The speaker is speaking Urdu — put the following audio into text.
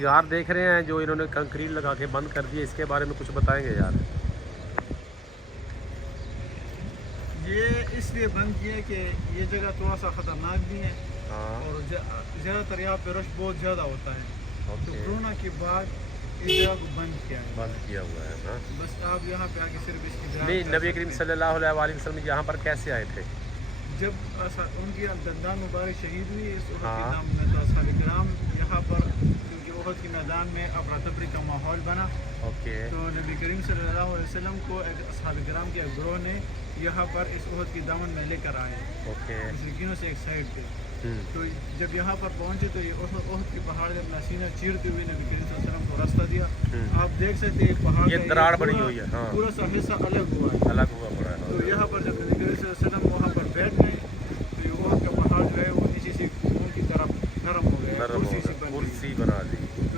یار دیکھ رہے ہیں جو انہوں نے کنکریٹ لگا کے بند کر دیا، اس کے بارے میں کچھ بتائیں گے یار؟ یہ اس لیے بند کیا کہ یہ جگہ تھوڑا سا خطرناک بھی ہے اور زیادہ تر یہاں پہ رش بہت زیادہ ہوتا ہے، تو کورونا کے بعد اس جگہ کو بند کیا ہوا ہے۔ بس آپ یہاں پہ آ کے صرف اس کی نہیں، نبی کریم صلی اللہ علیہ وآلہ وسلم یہاں پر کیسے آئے تھے؟ جب ان کی دندان مبارک شہید ہوئی اس احد کے دام میں، تو اصحاب کرام یہاں پر کیونکہ احد کے میدان میں افراتفری کا ماحول بنا، تو نبی کریم صلی اللہ علیہ وسلم کو اصحاب کرام کے گروہ نے یہاں پر اس احد کی دامن میں لے کر آئے مشرکینوں سے ایک سائڈ پہ۔ تو جب یہاں پر پہنچے تو یہ احد کی پہاڑ نے اپنا سینہ چیرتے ہوئے نبی کریم صلی اللہ علیہ وسلم کو راستہ دیا۔ آپ دیکھ سکتے ہیں پہاڑ یہ دراڑ بنی ہوئی ہے، پورا سا حصہ الگ ہوا ہے، تو یہاں پر جب نبی کریم صلی اللہ علیہ وسلم وہاں پر بیٹھ گئے